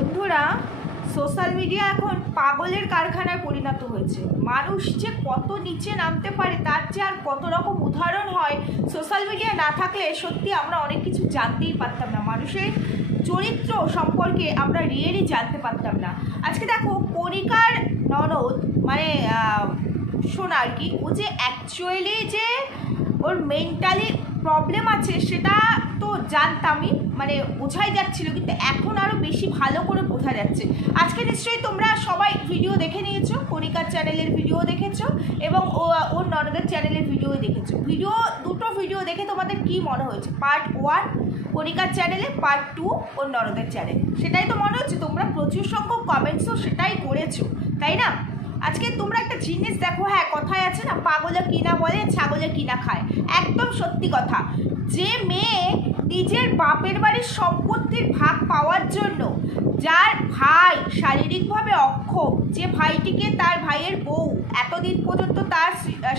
বন্ধুরা, social media এখন পাগলের কারখানায় পরিণত হয়েছে। মানুষ যে কত নিচে নামতে পারে তার যে আর কত রকম উদাহরণ হয়। সোশ্যাল মিডিয়া না থাকলে সত্যি আমরা অনেক কিছু জানতেই পারতাম না, মানুষের চরিত্র সম্পর্কে আমরা রিয়েলি জানতে পারতাম না। আজকে দেখো, কণিকার ননদ মানে শোনা আর কি, ও যে অ্যাকচুয়ালি যে ওর মেন্টালি প্রবলেম আছে সেটা তো জানতামই, মানে বোঝাই যাচ্ছিল, কিন্তু এখন আরও বেশি ভালো করে বোঝা যাচ্ছে। আজকে নিশ্চয়ই তোমরা সবাই ভিডিও দেখে নিয়েছো, কণিকার চ্যানেলের ভিডিও দেখেছো এবং ওর ননদের চ্যানেলের ভিডিও দেখেছো। দুটো ভিডিও দেখে তোমাদের কি মনে হয়েছে? পার্ট 1 কণিকার চ্যানেলে, পার্ট 2 ওর ননদের চ্যানেলে, সেটাই তো মনে হচ্ছে। তোমরা প্রচুর সংখ্যক কমেন্টসও সেটাই করেছো, তাই না? আজকে তোমরা একটা জিনিস দেখো, হ্যাঁ কথায় আছে না, পাগলে কিনা বলে ছাগলে কিনা খায়, একদম সত্যি কথা। যে মেয়ে নিজের বাপের বাড়ির সম্পত্তির ভাগ পাওয়ার জন্য, যার ভাই শারীরিকভাবে অক্ষম, যে ভাইটিকে তার ভাইয়ের বউ এতদিন পর্যন্ত তার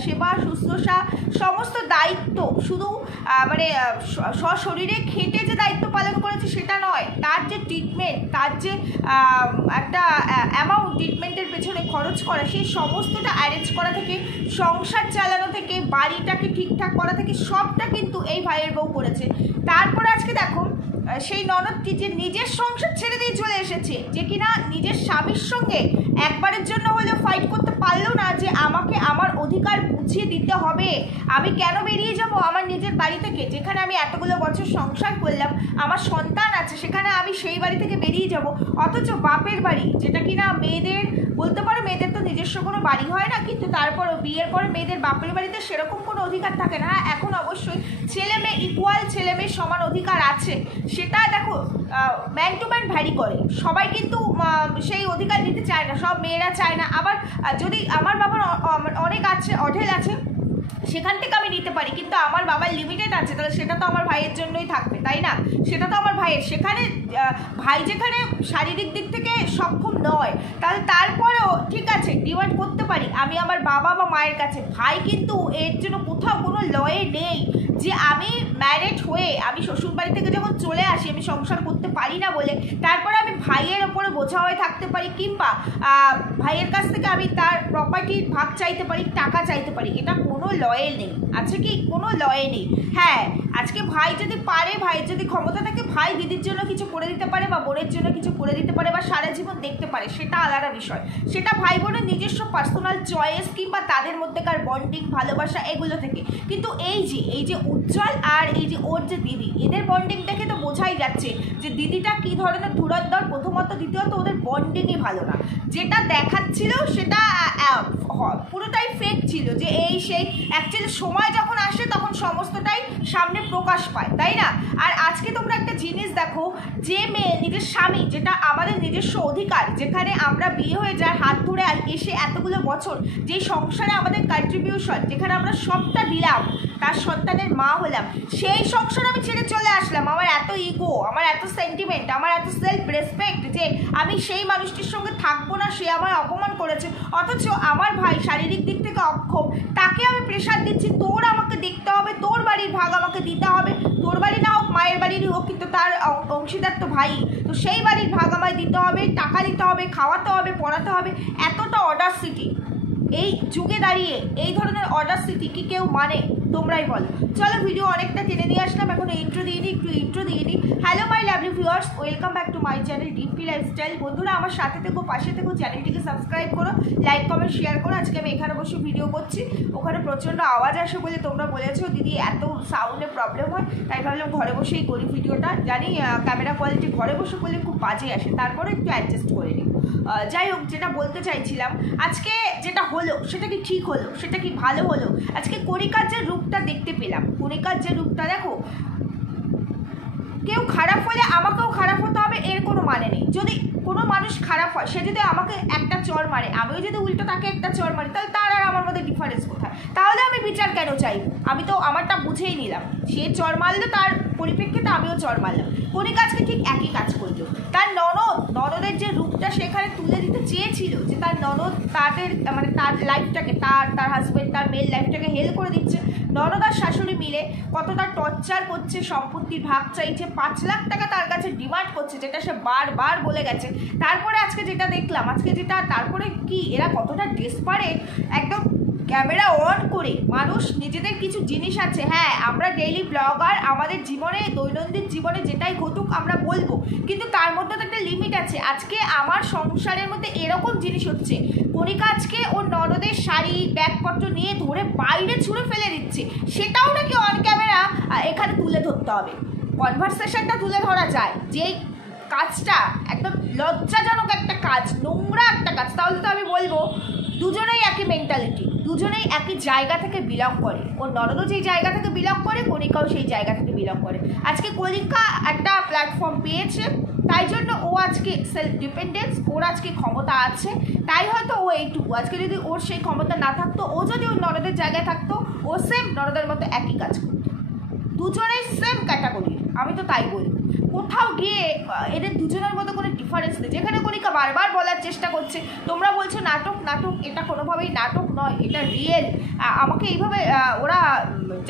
সেবা শুশ্রূষা সমস্ত দায়িত্ব শুধু মানে সশরীরে খেটে যে দায়িত্ব পালন করেছে সেটা নয়, তার যে ট্রিটমেন্ট, তার যে একটা অ্যামাউন্ট ট্রিটমেন্টের পেছনে খরচ করা, সেই সমস্তটা অ্যারেঞ্জ করা থেকে, সংসার চালানো থেকে, বাড়িটাকে ঠিকঠাক করা থেকে, সবটা কিন্তু এই ভাইয়ের বউ করেছে। তারপর আজকে দেখো, সেই ননদটি যে নিজের সংসার ছেড়ে দিয়ে চলে এসেছে, যে কিনা নিজের স্বামীর সঙ্গে একবারের জন্য হলেও ফাইট করতে পারলো না যে আমাকে আমার অধিকার বুঝিয়ে দিতে হবে। আমি কেন বেরিয়ে যাব আমার নিজের বাড়ি থেকে, যেখানে আমি এতগুলো বছর সংসার করলাম, আমার সন্তান আছে, সেখানে আমি সেই বাড়ি থেকে বেরিয়ে যাব। অথচ বাপের বাড়ি, যেটা কিনা মেয়েদের, বলতে পারো মেয়েদের তো নিজস্ব কোনো বাড়ি হয় না, কিন্তু তারপরও বিয়ের পরে মেয়েদের বাপের বাড়িতে সেরকম কোনো অধিকার থাকে না। হ্যাঁ, এখন অবশ্যই ছেলে মেয়ে ইকুয়াল, ছেলে মেয়ের সমান অধিকার আছে, সেটা দেখো ম্যান টু ম্যান ভ্যারি করে। সবাই কিন্তু সেই অধিকার নিতে চায় না, সব মেয়েরা চায় না। আবার যদি আমার বাবার অনেক আছে, অঢেল আছে, সেখান থেকে আমি নিতে পারি, কিন্তু আমার বাবার লিমিটেড আছে, তাহলে সেটা তো আমার ভাইয়ের জন্যই থাকবে, তাই না? সেটা তো আমার ভাইয়ের। সেখানে ভাই যেখানে শারীরিক দিক থেকে সক্ষম নয়, তাহলে তারপরেও ঠিক আছে, ডিমান্ড করতে পারি আমি আমার বাবা বা মায়ের কাছে। ভাই কিন্তু এর জন্য কোথাও কোনো লয়ে নেই যে আমি ম্যারিড হয়ে আমি শ্বশুরবাড়ি থেকে যখন চলে আসি, আমি সংসার করতে পারি না বলে তারপরে আমি ভাইয়ের ওপরে বোঝা হয়ে থাকতে পারি, কিংবা ভাইয়ের কাছ থেকে আমি তার প্রপার্টির ভাগ চাইতে পারি, টাকা চাইতে পারি। এটা কোনো লয়ে নেই, আছে কি? কোনো লয়ে নেই। হ্যাঁ, আজকে ভাই যদি পারে, ভাইয়ের যদি ক্ষমতা থাকে, ভাই দিদির জন্য কিছু করে দিতে পারে বা বোনের জন্য কিছু করে দিতে পারে বা সারা জীবন দেখতে পারে, সেটা আলাদা বিষয়। সেটা ভাই বোনের নিজস্ব পার্সোনাল চয়েস কিংবা তাদের মধ্যেকার বন্ডিং, ভালোবাসা, এগুলো থেকে। কিন্তু এই যে উজ্জ্বল আর এই যে ওর যে দিদি, এদের বন্ডিং দেখে তো বোঝাই যাচ্ছে যে দিদিটা কী ধরনের ধুরন্ধর। প্রথমত, দ্বিতীয়ত ওদের বন্ডিংই ভালো না। যেটা দেখাচ্ছিল সেটা পুরোটাই ফেক ছিল, যে এই সেই। অ্যাকচুয়ালি সময় যখন আসে তখন সমস্তটাই সামনে প্রকাশ পায়, তাই না? আর আজকে তোমরা একটা জিনিস দেখো, যে মেয়ে নিজের স্বামী, যেটা আমাদের নিজস্ব অধিকার, যেখানে আমরা বিয়ে হয়ে যায় হাত ধরে এসে এতগুলো বছর, যে সংসারে আমাদের কন্ট্রিবিউশন, যেখানে আমরা সবটা দিলাম, তার সন্তানের মা হলাম, সেই সংসার আমি ছেড়ে চলে আসলাম। আমার এত ইগো, আমার এত সেন্টিমেন্ট, আমার এত সেলফ রেসপেক্ট, যে আমি সেই মানুষটির সঙ্গে থাকবো না, সে আমায় অপমান করেছে। অথচ আমার ভাই শারীরিক দিক থেকে অক্ষম, তাকে আমি প্রেশার দিচ্ছি, তোর আমাকে দেখতে হবে, তোর বাড়ির ভাগ আমাকে দিতে হবে, তোর বাড়ি না হোক, মায়ের বাড়িরই হোক, কিন্তু তার অংশীদার তো ভাই, তো সেই বাড়ির ভাগ আমায় দিতে হবে, টাকা দিতে হবে, খাওয়াতে হবে, পড়াতে হবে। এতটা অডাসিটি এই যুগে দাঁড়িয়ে, এই ধরনের অডাসিটি কি কেউ মানে? তোমরাই বলো। চলো, ভিডিও অনেকটা টেনে দিয়ে আসলাম, এখন ইন্ট্রো দিয়ে নিই, একটু ইন্ট্রো দিয়ে নিই। Hello my lovely viewers, welcome back to my channel Dimpi lifestyle. বন্ধুরা, আমার সাথে থেকো, পাশে থেকো, চ্যানেলটিকে সাবস্ক্রাইব করো, লাইক কমেন্ট শেয়ার করো। আজকে আমি এখানে বসে ভিডিও করছি, ওখানে প্রচণ্ড আওয়াজ আসে বলে তোমরা বলেছো দিদি এত সাউন্ডের প্রবলেম হয়, তাই ভাবলাম ঘরে বসেই করি ভিডিওটা। জানি ক্যামেরা কোয়ালিটি ঘরে বসে করলে খুব বাজে আসে, তারপরে একটু অ্যাডজাস্ট করে নিই। যাই হোক, যেটা বলতে চাইছিলাম, আজকে যেটা হলো সেটা কি ঠিক হলো, সেটা কি ভালো হলো? আজকে কণিকার যে রূপটা দেখতে পেলাম, কণিকার যে রূপটা দেখো, কেউ খারাপ হলে আমাকেও খারাপ হতে হবে এর কোনো মানে নেই। যদি কোনো মানুষ খারাপ হয়, সে যদি আমাকে একটা চর মারে, আমিও যদি উল্টো তাকে একটা চর মারি, তাহলে তার আর আমার মধ্যে ডিফারেন্স কোথায়? তাহলে আমি বিচার কেন চাইব? আমি তো আমারটা বুঝেই নিলাম, সে চর মারলে তার পরিপ্রেক্ষিতে আমিও চর মারলাম। কণিকা আজকে ঠিক একই কাজ করলো। তার ননদের যে রূপটা সেখানে তুলে দিতে চেয়েছিল, যে তার ননদ তাদের মানে তার লাইফটাকে, তার হাজব্যান্ড, তার মেয়ের লাইফটাকে হেল্প করে দিচ্ছে, ননদ আর শাশুড়ি মিলে কতটা টর্চার করছে, সম্পত্তির ভাগ চাইছে, 5 লাখ টাকা তার কাছে ডিমান্ড করছে, যেটা সে বারবার বলে গেছে। তারপরে আজকে যেটা দেখলাম, তারপরে কি এরা কতটা ডেসপারেট, একদম ক্যামেরা অন করে মানুষ নিজেদের কিছু জিনিস আছে, হ্যাঁ আমরা ডেইলি ব্লগার, আমাদের জীবনে দৈনন্দিন জীবনে যেটাই ঘটুক আমরা বলবো, কিন্তু তার মধ্যে তো একটা লিমিট আছে। আজকে আমার সংসারের মধ্যে এরকম জিনিস হচ্ছে, কণিকা আজকে ওর ননদের শাড়ি ব্যাগপত্র নিয়ে ধরে বাইরে ছুঁড়ে ফেলে দিচ্ছে, সেটাও নাকি অন ক্যামেরা এখানে তুলে ধরতে হবে, কনভারসেশনটা তুলে ধরা যায়। যেই কাজটা একদম লজ্জাজনক একটা কাজ, নোংরা একটা কাজ, তাহলে তো আমি বলবো দুজনেই একই মেন্টালিটি, দুজনেই একই জায়গা থেকে বিলং করে। ওর ননদও যেই জায়গা থেকে বিলং করে, কণিকাও সেই জায়গা থেকে বিলং করে। আজকে কণিকা একটা প্ল্যাটফর্ম পেয়েছে, তাই জন্য ও আজকে সেলফ ডিপেন্ডেন্স, ওর আজকে ক্ষমতা আছে, তাই হয়তো ও এইটুকু। আজকে যদি ওর সেই ক্ষমতা না থাকতো, ও যদি ওর ননদের জায়গায় থাকতো, ও সেম ননদের মতো একই কাজ করতো। দুজনেই সেম ক্যাটাগরি, আমি তো তাই বলি। কোথাও গিয়ে এদের দুজনের মধ্যে কোনো ডিফারেন্স নেই। যেখানে কণিকা বারবার বলার চেষ্টা করছে, তোমরা বলছো নাটক নাটক, এটা কোনোভাবেই নাটক নয়, এটা রিয়েল, আমাকে এইভাবে ওরা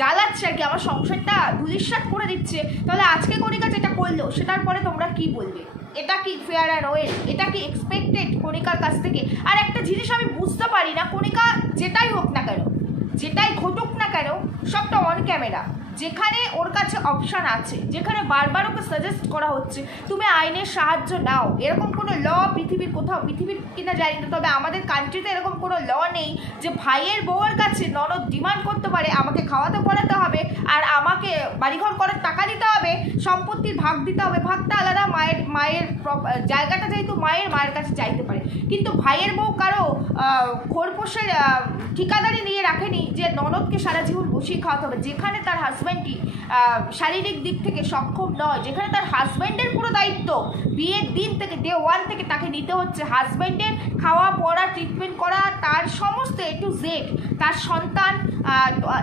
জ্বালাচ্ছে আর কি, আমার সংসারটা ধুলিস্যাৎ করে দিচ্ছে। তাহলে আজকে কণিকা যেটা করলো, সেটার পরে তোমরা কি বলবে? এটা কি ফেয়ার অ্যান্ড ওয়েল? এটা কি এক্সপেক্টেড কণিকার কাছ থেকে? আর একটা জিনিস আমি বুঝতে পারি না, কণিকা যেটাই হোক না কেন, যেটাই ঘটুক না কেন, সবটা অন ক্যামেরা, যেখানে ওর কাছে অপশান আছে, যেখানে বারবার ওকে সাজেস্ট করা হচ্ছে তুমি আইনের সাহায্য নাও, এরকম কোনো ল পৃথিবীর কোথাও, পৃথিবীর কিনা জানি না, তবে আমাদের কান্ট্রিতে এরকম কোনো ল নেই যে ভাইয়ের বউয়ের কাছে ননদ ডিমান্ড করতে পারে আমাকে খাওয়াতে পড়াতে হবে, আর আমাকে বাড়িঘর করার টাকা দিতে হবে, সম্পত্তির ভাগ দিতে হবে। ভাগটা আলাদা, মায়ের জায়গাটা যেহেতু মায়ের কাছে চাইতে পারে, কিন্তু ভাইয়ের বউ কারো খোরপোশের ঠিকাদারি নিয়ে রাখেনি যে ননদকে সারা জীবন বসিয়ে খাওয়াতে হবে। যেখানে তার হাজব্যান্ডই শারীরিক দিক থেকে সক্ষম নয়, যেখানে তার হাজব্যান্ডের পুরো দায়িত্ব বিয়ের দিন থেকে, ডে 1 থেকে তাকে নিতে হচ্ছে, হাজব্যান্ডের খাওয়া পড়া ট্রিটমেন্ট করা, তার সমস্ত A to Z, তার সন্তান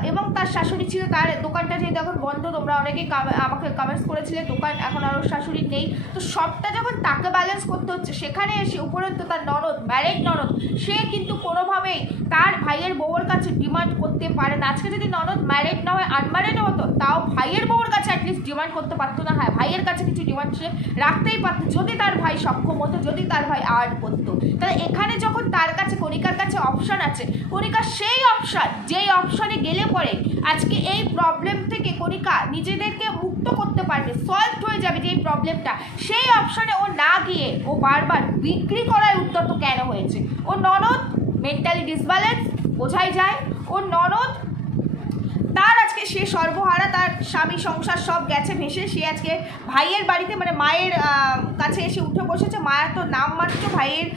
এবং তার শাশুড়ি ছিল, তার দোকানটা যেহেতু এখন বন্ধ, তোমরা অনেকেই আমাকে কমেন্টস করেছিলে দোকান এখন আরও শাশুড়ি নেই, তো সবটা যখন তাকে ব্যালেন্স করতে হচ্ছে, সেখানে এসে উপরন্তু তার ননদ, ম্যারেড ননদ, সে কিন্তু কোনোভাবেই তার ভাইয়ের বউয়ের কাছে ডিমান্ড করতে পারে না। আজকে যদি ননদ ম্যারেড না হয়, আনম্যারেডও হতো, তাও ভাইয়ের বউয়ের কাছে অ্যাটলিস্ট ডিমান্ড করতে পারতো না? হ্যাঁ, ভাইয়ের কাছে কিছু ডিমান্ড সে রাখতেই পারতো, যদি তার ভাই সক্ষম হতো, যদি তার ভাই আর্ন করতো। তাহলে এখানে যখন তার কাছে, কণিকার কাছে অপশান আছে, কণিকা সেই অপশান, যেই অপশানে গেলে পরে আজকে এই প্রবলেম থেকে কণিকা নিজেদেরকে মুক্ত করতে পারবে, সলভ হয়ে যাবে যে এই প্রবলেমটা, সেই অপশানে ও না গিয়ে ও বারবার বিক্রি করার উদ্যত কেন হয়েছে? ও ননদ মেন্টালি ডিসব্যালেন্স, বোঝাই যায়। ও ননদ, তার আজকে সে সর্বহারা, তার স্বামী সংসার সব গেছে ভেসে, সে আজকে ভাইয়ের বাড়িতে মানে মায়ের কাছে এসে উঠে বসেছে। মায়ের তো নাম মাত্র, ভাইয়ের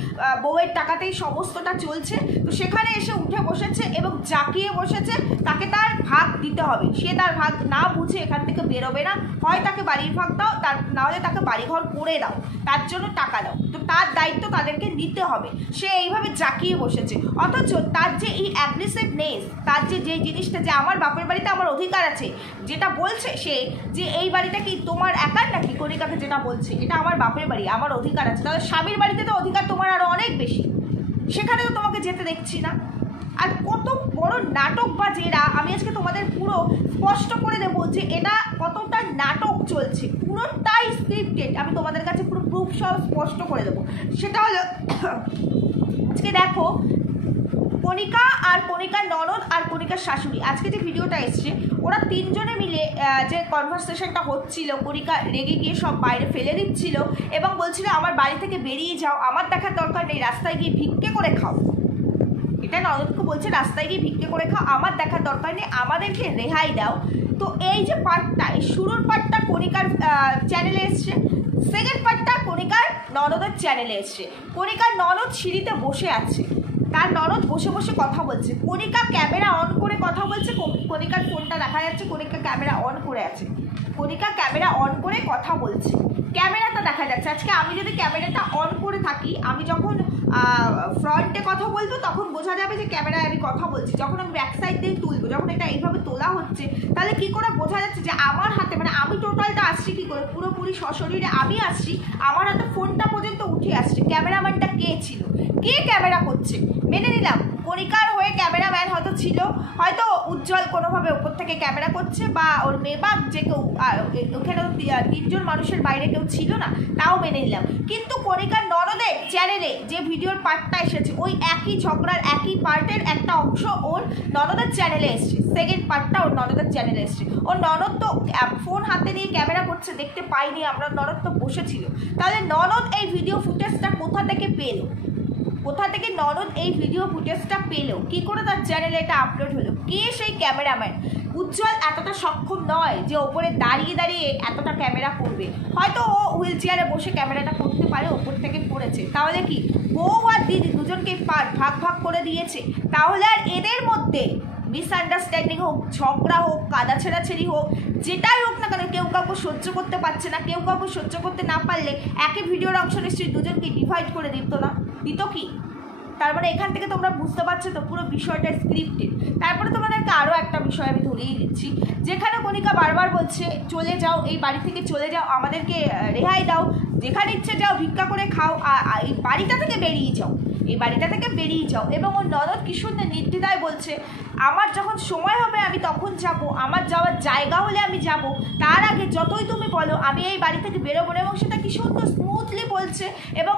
বউয়ের টাকাতেই সমস্তটা চলছে, তো সেখানে এসে উঠে বসেছে এবং জাকিয়ে বসেছে, তাকে তার ভাগ দিতে হবে। সে তার ভাগ না বুঝে এখান থেকে বেরোবে না, হয় তাকে বাড়ির ভাগ দাও, তার নাহলে তাকে বাড়িঘর করে দাও, তার জন্য টাকা দাও, তো তার দায়িত্ব তাদেরকে নিতে হবে। সে এইভাবে জাকিয়ে বসেছে, অথচ তার যে এই অ্যাগ্রেসিভনেস, তার যে জিনিসটা যে আমার বাপের বাড়িতে আমার অধিকার আছে, যেটা বলছে সে যে এই বাড়িটা কি তোমার একার নাকি, কণিকাকে যেটা বলছে এটা আমার বাপের বাড়ি, আমার অধিকার আছে, তাহলে স্বামীর বাড়িতে তো অধিকার তোমার আরো অনেক বেশি, সেখানে তো তোমাকে যেতে দেখছি না। আর কত বড় নাটক বা জেরা, আমি আজকে তোমাদের পুরো স্পষ্ট করে দেবো যে এটা কতটা নাটক চলছে, পুরোটাই স্ক্রিপ্টেড। আমি তোমাদের কাছে পুরো প্রুফ সহ স্পষ্ট করে দেবো। সেটা হলো আজকে দেখো, কণিকা আর কণিকার ননদ আর কণিকার শাশুড়ি, আজকে যে ভিডিওটা এসছে, ওরা তিনজনে মিলে যে কনভারসেশনটা হচ্ছিল, কণিকা রেগে গিয়ে সব বাইরে ফেলে দিচ্ছিল এবং বলছিল আমার বাড়ি থেকে বেরিয়ে যাও, আমার দেখার দরকার নেই, রাস্তায় গিয়ে ভিক্ষে করে খাও। এটা ননদকে বলছে রাস্তায় গিয়ে ভিক্ষে করে খাও, আমার দেখার দরকার নেই, আমাদেরকে রেহাই দাও। তো এই যে পার্টটা, এই শুরুর পার্টটা কণিকার চ্যানেলে এসছে, সেকেন্ড পার্টটা কণিকার ননদের চ্যানেলে এসছে। কণিকার ননদ সিঁড়িতে বসে আছে, তার ননদ বসে বসে কথা বলছে, কণিকা ক্যামেরা অন করে কথা বলছে, কণিকার ফোনটা দেখা যাচ্ছে, কণিকা ক্যামেরা অন করে আছে, কণিকা ক্যামেরা অন করে কথা বলছে, ক্যামেরাটা দেখা যাচ্ছে। আজকে আমি যদি ক্যামেরাটা অন করে থাকি, আমি যখন ফ্রন্টে কথা বলবো তখন বোঝা যাবে যে ক্যামেরায় আমি কথা বলছি, যখন আমি ব্যাক সাইড দিয়ে তুলবো, যখন এটা এইভাবে তোলা হচ্ছে, তাহলে কি করে বোঝা যাচ্ছে যে আমার হাতে, মানে আমি টোটালটা আসছি কি করে, পুরোপুরি সশরীরে আমি আসছি, আমার হাতে ফোনটা পর্যন্ত উঠে আসছে। ক্যামেরাম্যানটা কে ছিল? কে ক্যামেরা করছে মেনে নিলাম, কণিকার হয়ে ক্যামেরাম্যান হয়তো ছিল, হয়তো উজ্জ্বল কোনোভাবে ওপর থেকে ক্যামেরা করছে, বা ওর মেবাক যে কেউ ওখানে 3জন মানুষের বাইরে কেউ ছিল না, তাও মেনে নিলাম। কিন্তু কণিকার ননদের চ্যানেলে যে ভিডিওর পার্টটা এসেছে, ওই একই ঝগড়ার একই পার্টের একটা অংশ ওর ননদের চ্যানেলে এসছে, সেকেন্ড পার্টটা ওর ননদের চ্যানেলে এসছে। ওর ননদ তো ফোন হাতে নিয়ে ক্যামেরা করছে, দেখতে পাইনি আমরা, ননদ তো বসেছিল। তাহলে ননদ এই ভিডিও ফুটেজটা কোথা থেকে পেল? কোথা থেকে ননদ এই ভিডিও ফুটেজটা পেলো? কি করে তার চ্যানেলে এটা আপলোড হলো? কে সেই ক্যামেরাম্যান? উজ্জ্বল এতটা সক্ষম নয় যে ওপরে দাঁড়িয়ে দাঁড়িয়ে এতটা ক্যামেরা করবে। হয়তো ও হুইল চেয়ারে বসে ক্যামেরাটা করতে পারে, ওপর থেকে করেছে। তাহলে কি বউ আর দিদি দুজনকে পার্ট ভাগ ভাগ করে দিয়েছে? তাহলে আর এদের মধ্যে মিসআন্ডারস্ট্যান্ডিং হোক, ঝগড়া হোক, কাদা ছেঁড়াছেড়ি হোক, যেটাই হোক না কেন, কেউ কাউকে সহ্য করতে পারছে না, কেউ কাউকে সহ্য করতে না পারলে একই ভিডিওর অংশ নিশ্চয়ই দুজনকে ডিভাইড করে দিত না? দিত কি? তার মানে এখান থেকে তোমরা বুঝতে পারছো তো পুরো বিষয়টা স্ক্রিপ্টেড। তারপরে তোমাদেরকে আরও একটা বিষয় আমি ধরিয়ে দিচ্ছি, যেখানে কণিকা বারবার বলছে চলে যাও, এই বাড়ি থেকে চলে যাও, আমাদেরকে রেহাই দাও, যেখানে ইচ্ছে যাও ভিক্ষা করে খাও, এই বাড়িটা থেকে বেরিয়ে যাও, এই বাড়িটা থেকে বেরিয়ে যাও। এবং ওর ননদ কি সুন্দর নির্দ্বিধায় বলছে, আমার যখন সময় হবে আমি তখন যাব, আমার যাওয়ার জায়গা হলে আমি যাব, তার আগে যতই তুমি বলো আমি এই বাড়ি থেকে বেরোবো না। এবং সেটা কি সুন্দর স্মুথলি বলছে এবং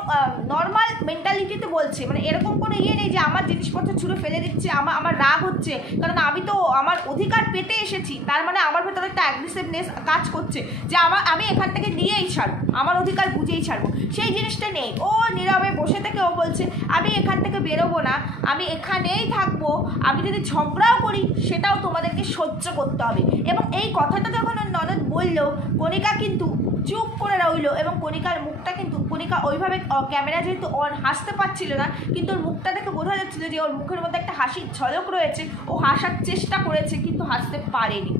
নর্মাল মেন্টালিটিতে বলছে, মানে এরকম কোনো ইয়ে নেই যে আমার জিনিসপত্র ছুঁড়ে ফেলে দিচ্ছে, আমার রাগ হচ্ছে, কারণ আমি তো আমার অধিকার পেতে এসেছি। তার মানে আমার ভেতরে একটা অ্যাগ্রেসিভনেস কাজ করছে যে আমি এখান থেকে নিয়েই ছাড়বো, আমার অধিকার বুঝেই ছাড়বো, সেই জিনিসটা নেই। ও নীরবে বসে থেকে ও বলছে আমি এখান থেকে বেরোবো না, আমি এখানেই থাকবো, আমি যদি ঝগড়াও করি সেটাও তোমাদেরকে সহ্য করতে হবে। এবং এই কথাটা যখন ওর ননদ বললো, কণিকা কিন্তু চুপ করে রইল। এবং কণিকার মুখটা কিন্তু, কণিকা ওইভাবে ক্যামেরা যেহেতু অন হাসতে পারছিল না, কিন্তু ওর মুখটা দেখে বোঝা যাচ্ছিল যে ওর মুখের মধ্যে একটা হাসির ঝলক রয়েছে, ও হাসার চেষ্টা করেছে কিন্তু হাসতে পারেনি।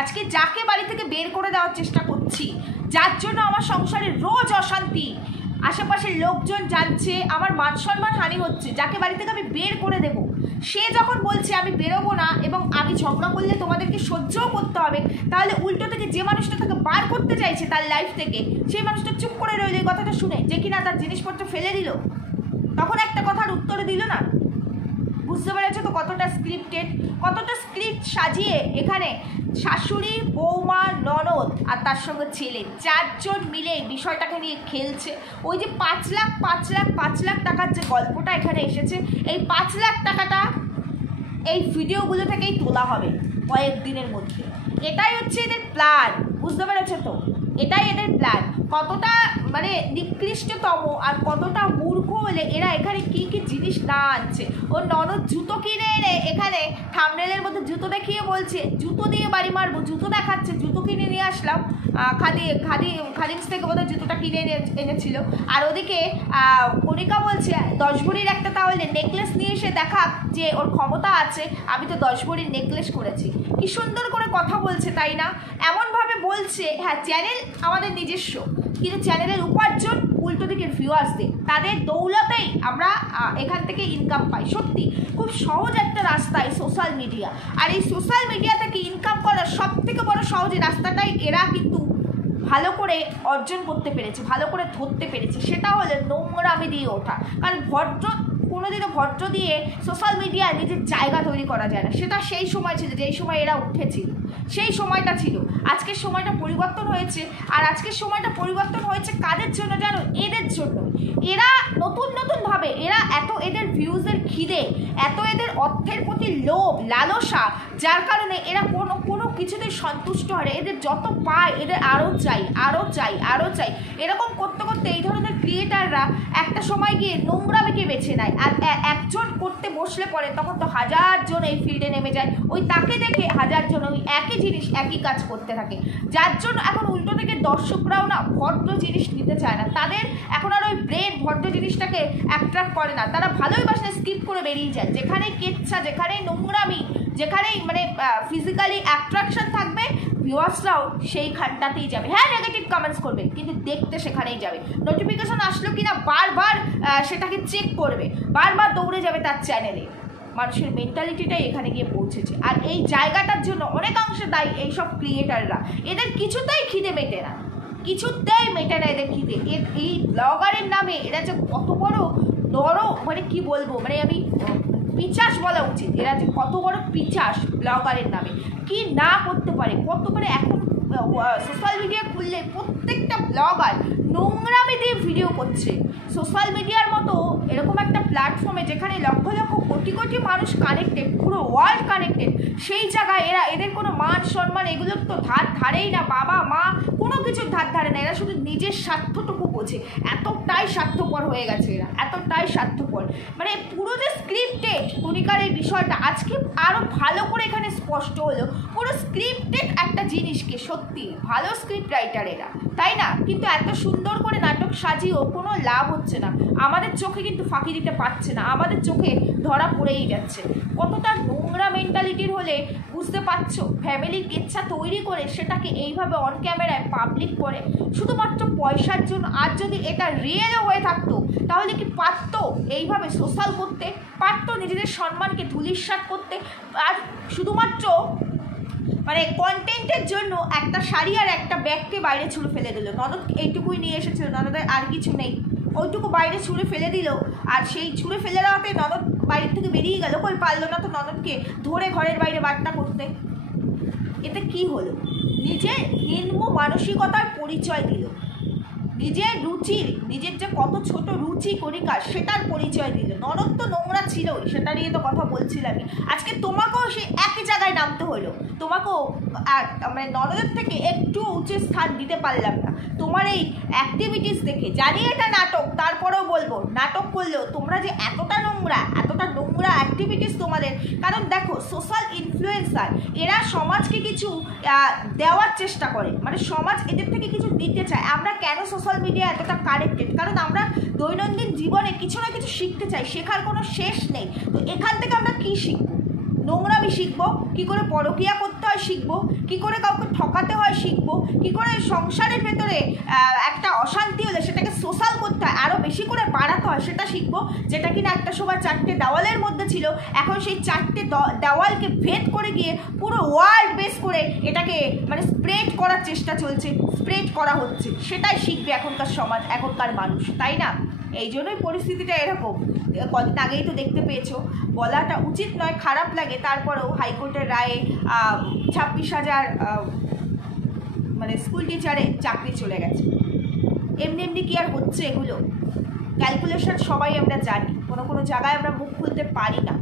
আজকে যাকে বাড়ি থেকে বের করে দেওয়ার চেষ্টা করছি, যার জন্য আমার সংসারে রোজ অশান্তি, আশেপাশের লোকজন জানছে, আমার মান সম্মান হানি হচ্ছে, যাকে বাড়ি থেকে আমি বের করে দেব, সে যখন বলছে আমি বেরোবো না এবং আমি ঝগড়া করলে তোমাদেরকে সহ্যও করতে হবে, তাহলে উল্টো থেকে যে মানুষটা তাকে বার করতে চাইছে তার লাইফ থেকে, সেই মানুষটা চুপ করে রইল এই কথাটা শুনে, যে কিনা তার জিনিসপত্র ফেলে দিল, তখন একটা কথার উত্তরে দিল না। বুঝতে পেরেছো তো কতটা স্ক্রিপ্টেড, কতটা স্ক্রিপ্ট সাজিয়ে এখানে শাশুড়ি, বৌমা, ননদ আর তার সঙ্গে ছেলে 4জন মিলে এই বিষয়টাকে নিয়ে খেলছে। ওই যে 5 লাখ টাকার যে গল্পটা এখানে এসেছে, এই 5 লাখ টাকাটা এই ভিডিওগুলো থেকেই তোলা হবে কয়েকদিনের মধ্যে। এটাই হচ্ছে এদের প্ল্যান, বুঝতে পেরেছো তো? এটাই এদের প্ল্যান। কতটা মানে নিকৃষ্টতম আর কতটা মূর্খ হলে এরা এখানে কি কি জিনিস না আনছে। ওর ননদ জুতো কিনে এনে এখানে থাম্বনেলের মধ্যে জুতো দেখিয়ে বলছে জুতো দিয়ে বাড়ি মারবো, জুতো দেখাচ্ছে, জুতো কিনে নিয়ে আসলাম, খাদিমস থেকে বোধহয় জুতোটা কিনে এনেছিল। আর ওদিকে কণিকা বলছে 10 ভরির একটা তাহলে নেকলেস নিয়ে এসে দেখা যে ওর ক্ষমতা আছে, আমি তো 10 ভরির নেকলেস করেছি। কি সুন্দর করে কথা বলছে তাই না? এমনভাবে বলছে, হ্যাঁ চ্যানেল আমাদের নিজস্ব, কিন্তু চ্যানেলের উপার্জন উল্টো দিকের ভিউয়ার্সদের, তাদের দৌলতেই আমরা এখান থেকে ইনকাম পাই। সত্যি খুব সহজ একটা রাস্তা এই সোশ্যাল মিডিয়া, আর এই সোশ্যাল মিডিয়া থেকে ইনকাম করার সব থেকে বড় সহজ রাস্তাটাই এরা কিন্তু ভালো করে অর্জন করতে পেরেছে, ভালো করে ধরতে পেরেছে। সেটা হলো নোংরামি দিয়ে ওঠা। কারণ কোনোদিনও ভদ্র দিয়ে সোশ্যাল মিডিয়ায় নিজের জায়গা তৈরি করা যায় না। সেটা সেই সময় ছিল যেই সময় এরা উঠেছিল, সেই সময়টা ছিল। আজকের সময়টা পরিবর্তন হয়েছে, আর আজকের সময়টা পরিবর্তন হয়েছে কাদের জন্য জানো? এদের জন্য। এরা নতুনভাবে, এদের ভিউজের খিদে, এত এদের অর্থের প্রতি লোভ, লালসা, যার কারণে এরা কোনো কিছুতেই সন্তুষ্ট হয় না। এদের যত পায় এদের আরও চাই। এরকম করতে করতে এই ধরনের ক্রিয়েটাররা একটা সময় গিয়ে নোংরামিকে বেছে নেয়। আর একজন করতে বসলে পরে তখন তো 1000 জন এই ফিল্ডে নেমে যায়, ওই তাকে দেখে 1000 জন ওই একই জিনিস, একই কাজ করতে থাকে। যার জন্য এখন উল্টো থেকে দর্শকরাও না ভদ্র জিনিস নিতে চায় না। তাদের এখন আর ওই ব্রেন ভদ্র জিনিসটাকে অ্যাট্রাক্ট করে না। তারা ভালোই বাসে স্কিপ করে বেরিয়ে যায়। যেখানেই কেচ্ছা, যেখানেই নোংরামি, যেখানেই মানে ফিজিক্যালি অ্যাট্রাকশন থাকবে, ভিউয়ার্সরাও সেইখানটাতেই যাবে। হ্যাঁ, নেগেটিভ কমেন্টস করবে, কিন্তু দেখতে সেখানেই যাবে। নোটিফিকেশন আসলো কিনা বারবার সেটাকে চেক করবে, বারবার দৌড়ে যাবে তার চ্যানেলে। মানুষের মেন্টালিটিটাই এখানে গিয়ে পৌঁছেছে। আর এই জায়গাটার জন্য অনেকাংশে দায়ী এইসব ক্রিয়েটাররা। এদের কিছুতেই খিদে মেটে না, এদের খিদে। এই ব্লগারের নামে এরা যে কত বড় মানে কি বলবো, মানে আমি পিচাস বলা উচিত, এরা যে কত বড় পিচাস ব্লগারের নামে, কি না করতে পারে, কত মানে এখন সোশ্যাল মিডিয়া খুললে প্রত্যেকটা ব্লগার নোংরামি দিয়ে ভিডিও করছে। সোশ্যাল মিডিয়ার মতো এরকম একটা প্ল্যাটফর্মে যেখানে লক্ষ লক্ষ কোটি কোটি মানুষ কানেক্টেড, পুরো ওয়ার্ল্ড কানেক্টেড, সেই জায়গায় এদের কোনো মান সম্মান এগুলোর তো ধারেই না, বাবা মা কোনো কিছুর ধারে না, এরা শুধু নিজের স্বার্থটুকু বোঝে। এতটাই স্বার্থপর হয়ে গেছে এরা, এতটাই স্বার্থপর, মানে পুরো যে স্ক্রিপ্টেড কণিকার এই বিষয়টা আজকে আরও ভালো করে এখানে স্পষ্ট হলো। পুরো স্ক্রিপ্টেড একটা জিনিসকে, সত্যি ভালো স্ক্রিপ্ট রাইটার এরা, তাই না? কিন্তু এত সুন্দর করে নাটক সাজিয়েও কোনো লাভ হচ্ছে না, আমাদের চোখে কিন্তু ফাঁকি দিতে পারছে না, আমাদের চোখে ধরা পড়েই যাচ্ছে। কতটা নোংরা মেন্টালিটির হলে বুঝতে পারছো, ফ্যামিলির কেচ্ছা তৈরি করে সেটাকে এইভাবে অন ক্যামেরায় পাবলিক করে শুধুমাত্র পয়সার জন্য। আর যদি এটা রিয়েলও হয়ে থাকতো তাহলে কি পারতো এইভাবে সোশ্যাল করতে, পারতো নিজেদের সম্মানকে ধূলিসাৎ করতে? আর শুধুমাত্র মানে কন্টেন্টের জন্য একটা শাড়ি আর একটা ব্যাগকে বাইরে ছুঁড়ে ফেলে দিল। ননদ এইটুকুই নিয়ে এসেছিল, ননদের আর কিছু নেই, ওইটুকু বাইরে ছুঁড়ে ফেলে দিল। আর সেই ছুঁড়ে ফেলে দেওয়াতে ননদ বাড়ির থেকে বেরিয়ে গেল, কই পারলো না তো ননদকে ধরে ঘরের বাইরে বার্তা করতে। এতে কি হলো? নিজের নিম্ন মানসিকতার পরিচয় দিল, নিজের রুচির, নিজের যে কত ছোট রুচি কণিকা সেটার পরিচয় দিল। ননদ তো নোংরা ছিলই, সেটা নিয়ে তো কথা বলছিলামই। আজকে তোমাকেও সেই একই জায়গায় নামতে হলো, তোমাকেও মানে ননদের থেকে একটু উঁচু স্থান দিতে পারলাম না তোমার এই অ্যাক্টিভিটিস দেখে। জানি এটা নাটক, তারপরেও বলবো নাটক করলেও তোমরা যে এতটা নোংরা অ্যাক্টিভিটিস তোমাদের। কারণ দেখো, সোশ্যাল ইনফ্লুয়েন্সার এরা সমাজকে কিছু দেওয়ার চেষ্টা করে, মানে সমাজ এদের থেকে কিছু দিতে চায়। আমরা কেন সোশ্যাল মিডিয়া এতটা কানেক্টেড? কারণ আমরা দৈনন্দিন জীবনে কিছু না কিছু শিখতে চাই, শেখার কোনো শেষ নেই। তো এখান থেকে আমরা কী শিখবো? নোংরামি শিখবো, কী করে পরকীয়া করতে হয় শিখবো, কী করে কাউকে ঠকাতে হয় শিখবো, কী করে সংসারের ভেতরে একটা অশান্তি হলে সেটাকে সোশ্যাল করতে হয়, আরও বেশি করে বাড়াতে হয় সেটা শিখবো। যেটা কিনা একটা সময় 4টে দেওয়ালের মধ্যে ছিল, এখন সেই 4টে দেওয়ালকে ভেদ করে গিয়ে পুরো ওয়ার্ল্ড বেস করে এটাকে মানে স্প্রেড করার চেষ্টা চলছে, স্প্রেড করা হচ্ছে। সেটাই শিখবে এখনকার সমাজ, এখনকার মানুষ, তাই না? এই জন্যই পরিস্থিতিটা এরকম। কদিন আগেই তো দেখতে পেয়েছো, বলাটা উচিত নয়, খারাপ লাগে, তারপরেও হাইকোর্টের রায়ে 26,000 মানে স্কুল টিচারের চাকরি চলে গেছে। এমনি কি আর হচ্ছে এগুলো? ক্যালকুলেশন সবাই আমরা জানি, কোনো জায়গায় আমরা মুখ খুলতে পারি না,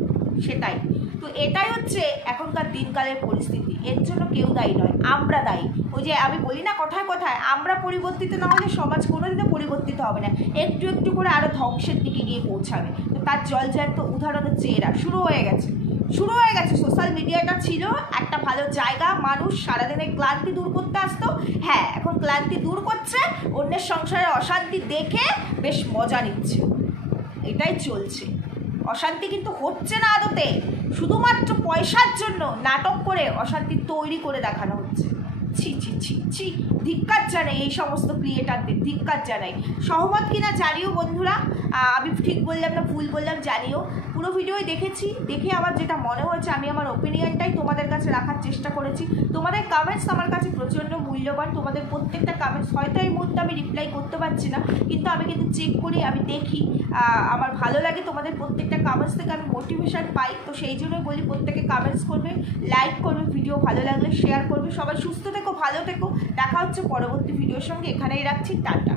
সেটাই তো। এটাই হচ্ছে এখনকার দিনকালের পরিস্থিতি। এর জন্য কেউ দায়ী নয়, আমরা দায়ী। ওই যে আমি বলি না কথায় কথায়, আমরা পরিবর্তিত না হলে সমাজ কোনোদিনও পরিবর্তিত হবে না, একটু একটু করে আরও ধ্বংসের দিকে গিয়ে পৌঁছাবে। তো তার জলজান্ত উদাহরণ হচ্ছে এরা। শুরু হয়ে গেছে। সোশ্যাল মিডিয়াটা ছিল একটা ভালো জায়গা, মানুষ সারাদিনের ক্লান্তি দূর করতে আসতো। হ্যাঁ, এখন ক্লান্তি দূর করছে, অন্যের সংসারের অশান্তি দেখে বেশ মজা নিচ্ছে, এটাই চলছে। অশান্তি কিন্তু হচ্ছে না আদতে, শুধুমাত্র পয়সার জন্য নাটক করে অশান্তি তৈরি করে দেখানো হচ্ছে। ছি ছি ছি ছি, ধিক্কার জানাই এই সমস্ত ক্রিয়েটারদের, ধিক্কার জানাই। সহমত কিনা জানিও বন্ধুরা, আমি ঠিক বললাম না ভুল বললাম জানিও। পুরো ভিডিওই দেখেছি, দেখে আমার যেটা মনে হয়েছে আমি আমার ওপিনিয়নটাই তোমাদের কাছে রাখার চেষ্টা করেছি। তোমাদের কমেন্টস আমার কাছে প্রচণ্ড মূল্যবান, তোমাদের প্রত্যেকটা কমেন্টস হয়তো এই মুহূর্তে আমি রিপ্লাই করতে পারছি না, কিন্তু আমি কিন্তু চেক করি, আমি দেখি, আমার ভালো লাগে তোমাদের প্রত্যেকটা কমেন্টস থেকে আমি মোটিভেশন পাই। তো সেই জন্যই বলি প্রত্যেকে কমেন্টস করবে, লাইক করবে, ভিডিও ভালো লাগলে শেয়ার করবে। সবাই সুস্থ থেকো, ভালো থেকো, দেখা হচ্ছে পরবর্তী ভিডিওর সঙ্গে। এখানেই রাখছি, টাটা।